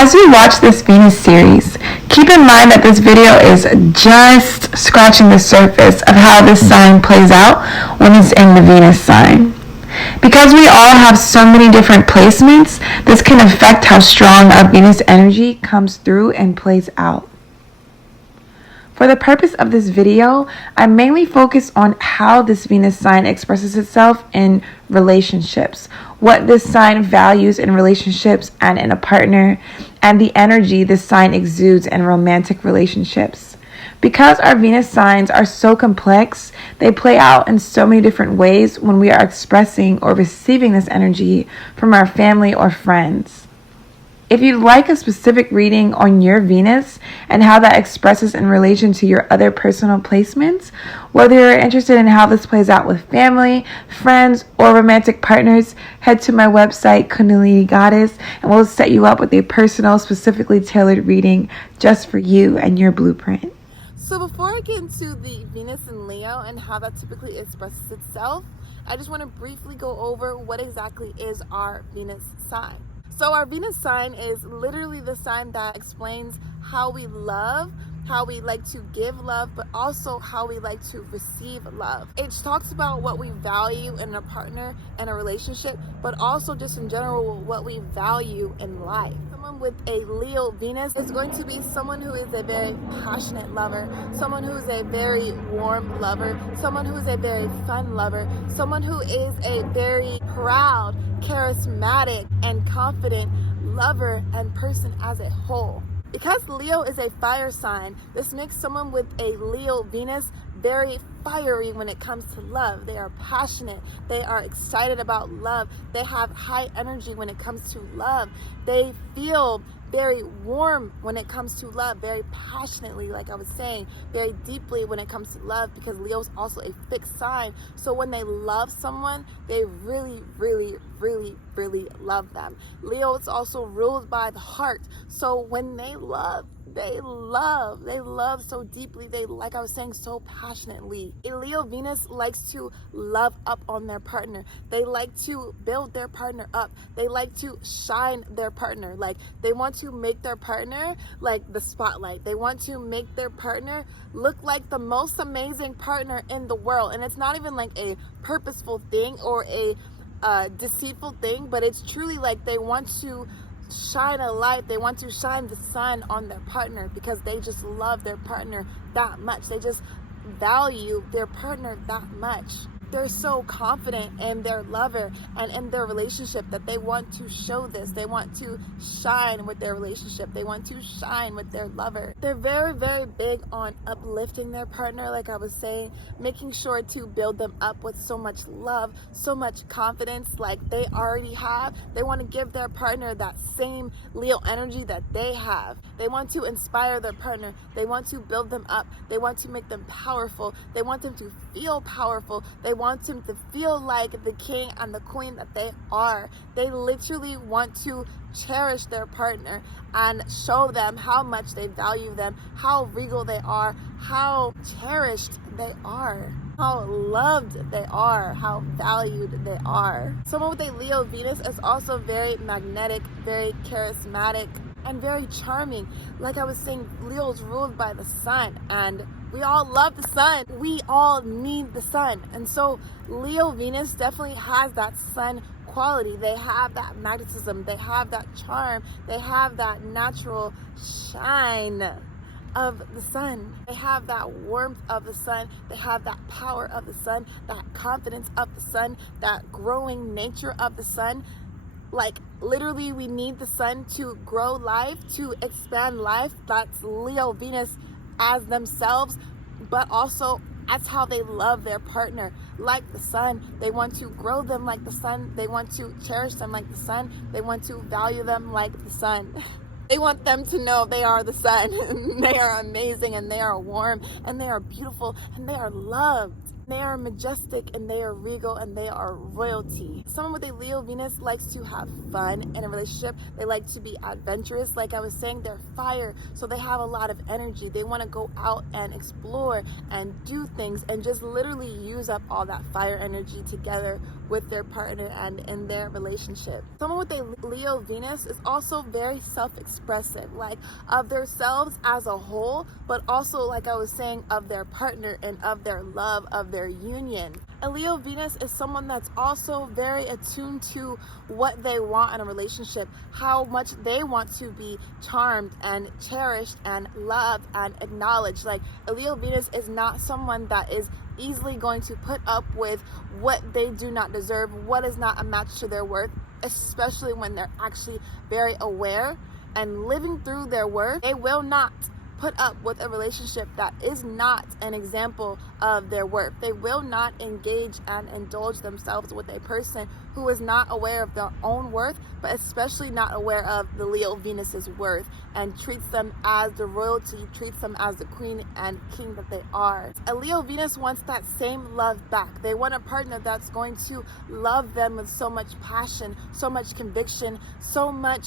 As you watch this Venus series, keep in mind that this video is just scratching the surface of how this sign plays out when it's in the Venus sign. Because we all have so many different placements, this can affect how strong our Venus energy comes through and plays out. For the purpose of this video, I mainly focus on how this Venus sign expresses itself in relationships, what this sign values in relationships and in a partner, and the energy this sign exudes in romantic relationships. Because our Venus signs are so complex, they play out in so many different ways when we are expressing or receiving this energy from our family or friends. If you'd like a specific reading on your Venus and how that expresses in relation to your other personal placements, whether you're interested in how this plays out with family, friends, or romantic partners, head to my website, Kundalini Goddess, and we'll set you up with a personal, specifically tailored reading just for you and your blueprint. So before I get into the Venus in Leo and how that typically expresses itself, I just want to briefly go over what exactly is our Venus sign. So our Venus sign is literally the sign that explains how we love, how we like to give love, but also how we like to receive love. It talks about what we value in a partner and a relationship, but also just in general what we value in life. Someone with a Leo Venus is going to be someone who is a very passionate lover, someone who is a very warm lover, someone who is a very fun lover, someone who is a very proud, charismatic, and confident lover and person as a whole. Because Leo is a fire sign, this makes someone with a Leo Venus very fiery when it comes to love. They are passionate. They are excited about love. They have high energy when it comes to love. They feel very warm when it comes to love, very passionately, like I was saying, very deeply when it comes to love, because Leo's also a fixed sign. So when they love someone, they really, really, really, really love them. Leo is also ruled by the heart. So when they love so deeply, they, like I was saying, so passionately. A Leo Venus likes to love up on their partner. They like to build their partner up. They like to shine their partner. Like, they want to make their partner like the spotlight. They want to make their partner look like the most amazing partner in the world. And it's not even like a purposeful thing or a deceitful thing, but it's truly like they want to shine a light. They want to shine the sun on their partner because they just love their partner that much. They just value their partner that much. They're so confident in their lover and in their relationship that they want to show this. They want to shine with their relationship. They want to shine with their lover. They're very, very big on uplifting their partner, like I was saying, making sure to build them up with so much love, so much confidence like they already have. They want to give their partner that same Leo energy that they have. They want to inspire their partner. They want to build them up. They want to make them powerful. They want them to feel powerful. They want them to feel like the king and the queen that they are. They literally want to cherish their partner and show them how much they value them, how regal they are, how cherished they are, how loved they are, how valued they are. Someone with a Leo Venus is also very magnetic, very charismatic, and very charming. Like I was saying, Leo is ruled by the sun, and we all love the sun. We all need the sun. And so Leo Venus definitely has that sun quality. They have that magnetism. They have that charm. They have that natural shine of the sun. They have that warmth of the sun. They have that power of the sun, that confidence of the sun, that growing nature of the sun. Like, literally, we need the sun to grow life, to expand life. That's Leo Venus as themselves, but also as how they love their partner, like the sun. They want to grow them like the sun. They want to cherish them like the sun. They want to value them like the sun. They want them to know they are the sun. They are amazing, and they are warm, and they are beautiful, and they are loved. They are majestic and they are regal and they are royalty. Someone with a Leo Venus likes to have fun in a relationship. They like to be adventurous. Like I was saying, they're fire, so they have a lot of energy. They want to go out and explore and do things and just literally use up all that fire energy together with their partner and in their relationship. Someone with a Leo Venus is also very self-expressive, like of themselves as a whole, but also, like I was saying, of their partner and of their love, of their union. A Leo Venus is someone that's also very attuned to what they want in a relationship, how much they want to be charmed and cherished and loved and acknowledged. Like a Leo Venus is not someone that is easily going to put up with what they do not deserve, what is not a match to their worth, especially when they're actually very aware and living through their worth. They will not put up with a relationship that is not an example of their worth. They will not engage and indulge themselves with a person who is not aware of their own worth, but especially not aware of the Leo Venus's worth, and treats them as the royalty, treats them as the queen and king that they are. A Leo Venus wants that same love back. They want a partner that's going to love them with so much passion, so much conviction, so much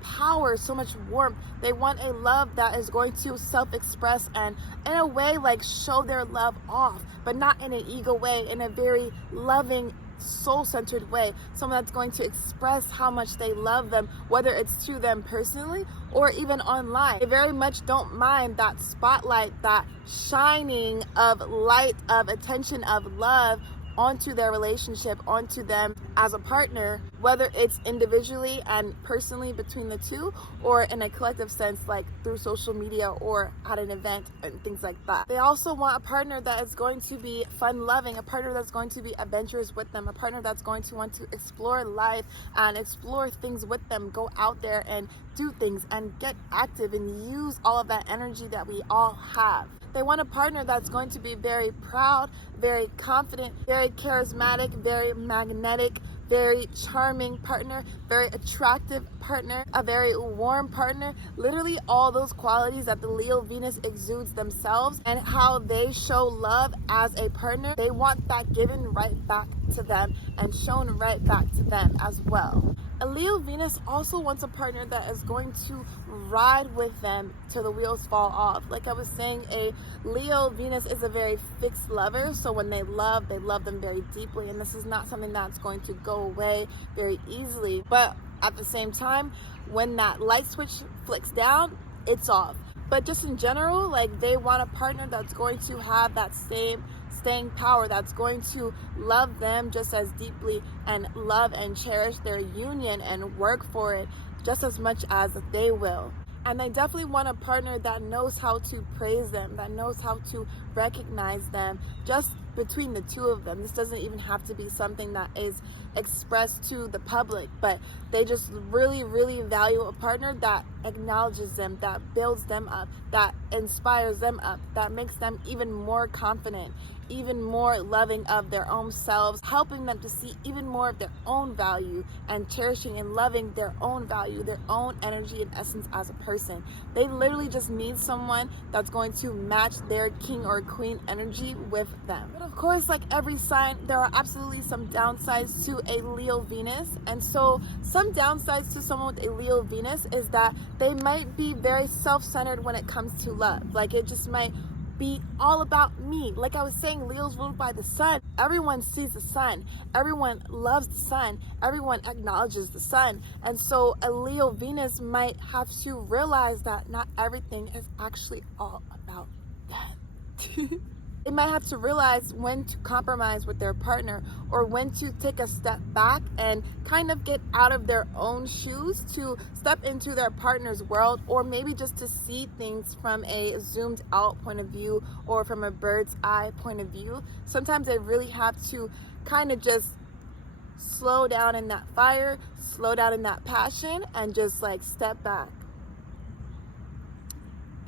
power, so much warmth. They want a love that is going to self-express and in a way like show their love off, but not in an ego way, in a very loving, soul-centered way. Someone that's going to express how much they love them, whether it's to them personally or even online. They very much don't mind that spotlight, that shining of light, of attention, of love onto their relationship, onto them as a partner, whether it's individually and personally between the two, or in a collective sense, like through social media or at an event and things like that. They also want a partner that is going to be fun-loving, a partner that's going to be adventurous with them, a partner that's going to want to explore life and explore things with them, go out there and do things and get active and use all of that energy that we all have. They want a partner that's going to be very proud, very confident, very charismatic, very magnetic, very charming partner, very attractive partner, a very warm partner. Literally all those qualities that the Leo Venus exudes themselves and how they show love as a partner. They want that given right back to them and shown right back to them as well. A Leo Venus also wants a partner that is going to ride with them till the wheels fall off. Like I was saying, a Leo Venus is a very fixed lover, so when they love them very deeply, and this is not something that's going to go away very easily. But at the same time, when that light switch flicks down, it's off. But just in general, like they want a partner that's going to have that same staying power, that's going to love them just as deeply and love and cherish their union and work for it just as much as they will. And they definitely want a partner that knows how to praise them, that knows how to recognize them just between the two of them. This doesn't even have to be something that is expressed to the public, but they just really, really value a partner that acknowledges them, that builds them up, that inspires them up, that makes them even more confident, even more loving of their own selves, helping them to see even more of their own value and cherishing and loving their own value, their own energy and essence as a person. They literally just need someone that's going to match their king or queen energy with them. But of course, like every sign, there are absolutely some downsides to a Leo Venus. And so some downsides to someone with a Leo Venus is that they might be very self-centered when it comes to love. Like it just might be all about me. Like I was saying, Leo's ruled by the sun. Everyone sees the sun. Everyone loves the sun. Everyone acknowledges the sun. And so a Leo Venus might have to realize that not everything is actually all about them. They might have to realize when to compromise with their partner or when to take a step back and kind of get out of their own shoes to step into their partner's world, or maybe just to see things from a zoomed out point of view or from a bird's eye point of view. Sometimes they really have to kind of just slow down in that fire, slow down in that passion, and just like step back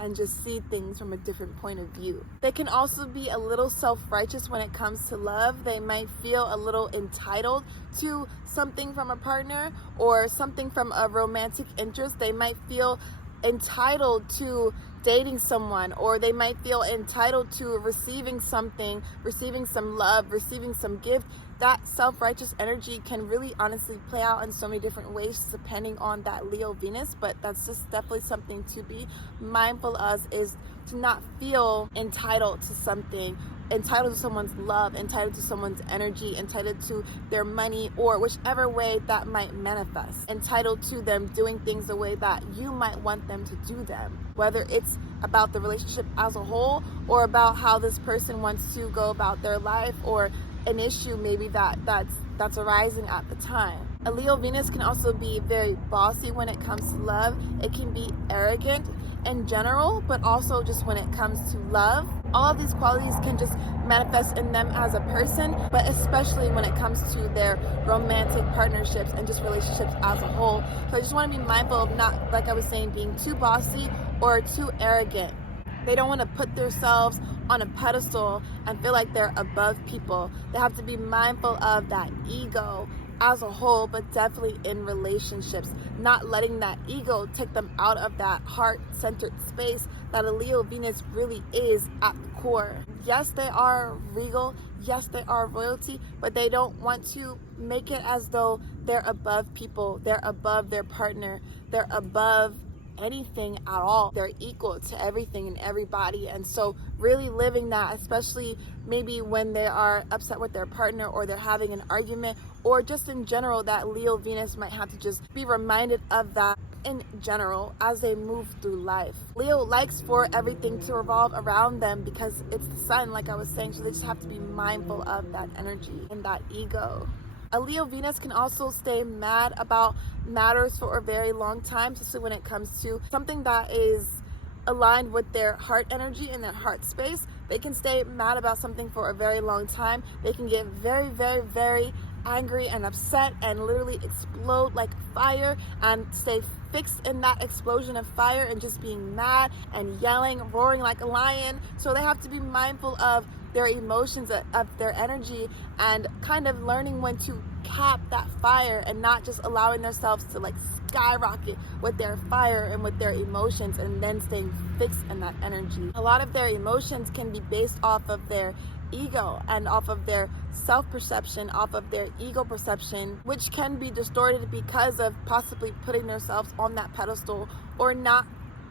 and just see things from a different point of view. They can also be a little self-righteous when it comes to love. They might feel a little entitled to something from a partner or something from a romantic interest. They might feel entitled to dating someone, or they might feel entitled to receiving something, receiving some love, receiving some gift. That self-righteous energy can really honestly play out in so many different ways depending on that Leo Venus, but that's just definitely something to be mindful of, is to not feel entitled to something, entitled to someone's love, entitled to someone's energy, entitled to their money, or whichever way that might manifest, entitled to them doing things the way that you might want them to do them, whether it's about the relationship as a whole or about how this person wants to go about their life, or an issue maybe that's arising at the time. A Leo Venus can also be very bossy when it comes to love. It can be arrogant in general, but also just when it comes to love. All of these qualities can just manifest in them as a person, but especially when it comes to their romantic partnerships and just relationships as a whole. So I just want to be mindful of not, like I was saying, being too bossy or too arrogant. They don't want to put themselves on a pedestal and feel like they're above people. They have to be mindful of that ego as a whole, but definitely in relationships, not letting that ego take them out of that heart-centered space that a Leo Venus really is at the core. Yes, they are regal. Yes, they are royalty, but they don't want to make it as though they're above people. They're above their partner. They're above anything at all. They're equal to everything and everybody. And so really living that, especially maybe when they are upset with their partner or they're having an argument, or just in general, that Leo Venus might have to just be reminded of that in general as they move through life. Leo likes for everything to revolve around them because it's the sun, like I was saying, so they just have to be mindful of that energy and that ego. A Leo Venus can also stay mad about matters for a very long time, especially when it comes to something that is aligned with their heart energy and their heart space. They can stay mad about something for a very long time. They can get very, very, very angry and upset and literally explode like fire and stay fixed in that explosion of fire and just being mad and yelling, roaring like a lion. So they have to be mindful of their emotions, of their energy, and kind of learning when to cap that fire and not just allowing themselves to like skyrocket with their fire and with their emotions and then staying fixed in that energy. A lot of their emotions can be based off of their ego and off of their self-perception, off of their ego perception, which can be distorted because of possibly putting themselves on that pedestal or not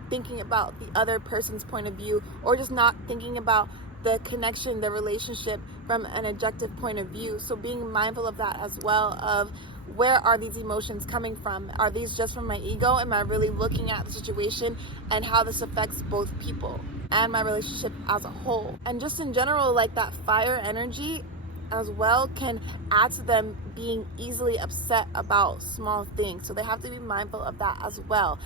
thinking about the other person's point of view, or just not thinking about the connection, the relationship from an objective point of view. So being mindful of that as well, of where are these emotions coming from? Are these just from my ego? Am I really looking at the situation and how this affects both people and my relationship as a whole? And just in general, like that fire energy as well can add to them being easily upset about small things. So they have to be mindful of that as well.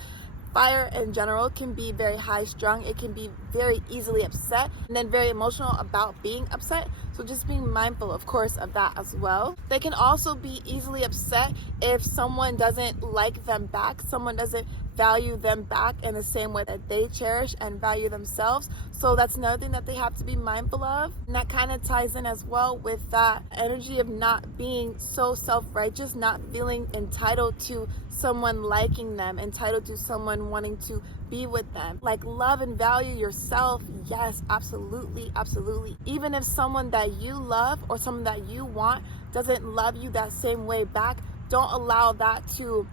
Fire in general can be very high strung. It can be very easily upset and then very emotional about being upset. So just being mindful, of course, of that as well. They can also be easily upset if someone doesn't like them back, someone doesn't value them back in the same way that they cherish and value themselves. So that's another thing that they have to be mindful of. And that kind of ties in as well with that energy of not being so self-righteous, not feeling entitled to someone liking them, entitled to someone wanting to be with them. Like, love and value yourself. Yes, absolutely, absolutely. Even if someone that you love or someone that you want doesn't love you that same way back, don't allow that to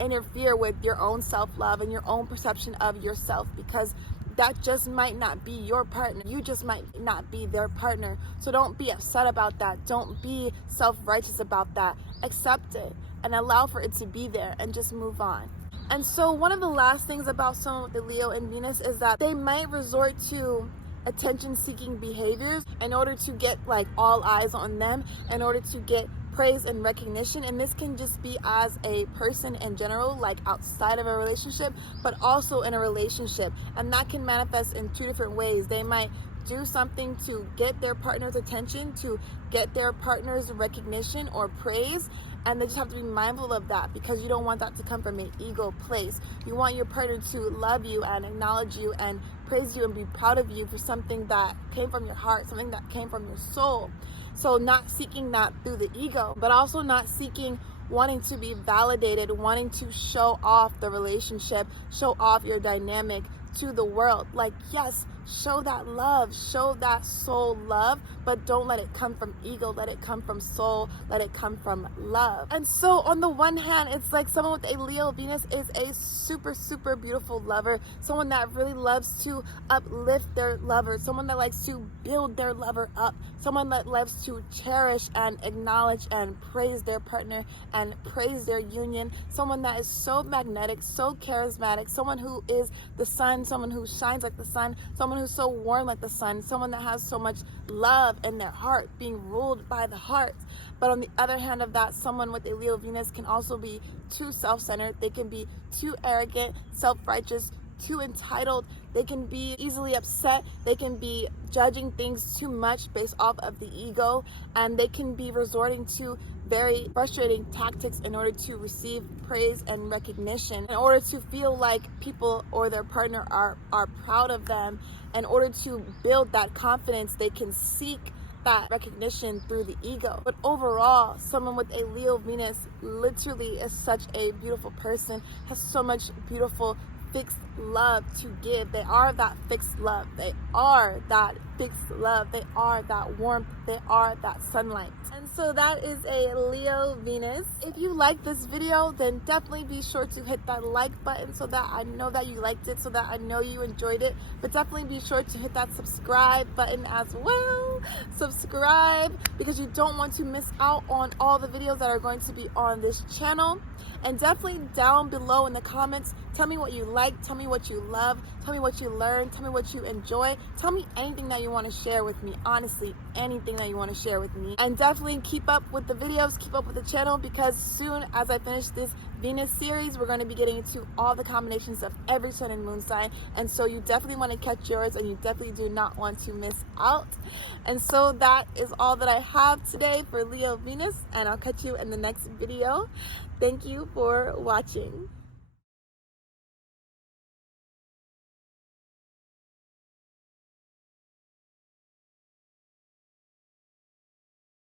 interfere with your own self-love and your own perception of yourself, because that just might not be your partner. You just might not be their partner. So don't be upset about that. Don't be self-righteous about that. Accept it and allow for it to be there and just move on. And so one of the last things about someone with the Leo and Venus is that they might resort to attention-seeking behaviors in order to get like all eyes on them, in order to get praise and recognition. And this can just be as a person in general, like outside of a relationship, but also in a relationship. And that can manifest in two different ways. They might do something to get their partner's attention, to get their partner's recognition or praise, and they just have to be mindful of that, because you don't want that to come from an ego place. You want your partner to love you and acknowledge you and praise you and be proud of you for something that came from your heart, something that came from your soul. So not seeking that through the ego, but also not seeking wanting to be validated, wanting to show off the relationship, show off your dynamic to the world. Like, yes, show that love, show that soul love, but don't let it come from ego, let it come from soul, let it come from love. And so on the one hand, it's like someone with a Leo Venus is a super beautiful lover, someone that really loves to uplift their lover, someone that likes to build their lover up, someone that loves to cherish and acknowledge and praise their partner and praise their union, someone that is so magnetic, so charismatic, someone who is the sun, someone who shines like the sun, someone who's so warm like the sun, someone that has so much love in their heart, being ruled by the heart. But on the other hand of that, someone with a Leo Venus can also be too self-centered, they can be too arrogant, self-righteous, too entitled, they can be easily upset, they can be judging things too much based off of the ego, and they can be resorting to very frustrating tactics in order to receive praise and recognition, in order to feel like people or their partner are proud of them. In order to build that confidence, they can seek that recognition through the ego. But overall, someone with a Leo Venus literally is such a beautiful person, has so much beautiful fixed love to give. They are that fixed love. They are that fixed love. They are that warmth. They are that sunlight. And so that is a Leo Venus. If you like this video, then definitely be sure to hit that like button so that I know that you liked it, so that I know you enjoyed it. But definitely be sure to hit that subscribe button as well. Subscribe, because you don't want to miss out on all the videos that are going to be on this channel. And definitely down below in the comments, tell me what you like, tell me what you love, tell me what you learned, tell me what you enjoy, tell me anything that you want to share with me, honestly, anything that you want to share with me. And definitely keep up with the videos, keep up with the channel, because soon as I finish this Venus series, we're going to be getting into all the combinations of every sun and moon sign, and so you definitely want to catch yours, and you definitely do not want to miss out. And so that is all that I have today for Leo Venus, and I'll catch you in the next video. Thank you for watching.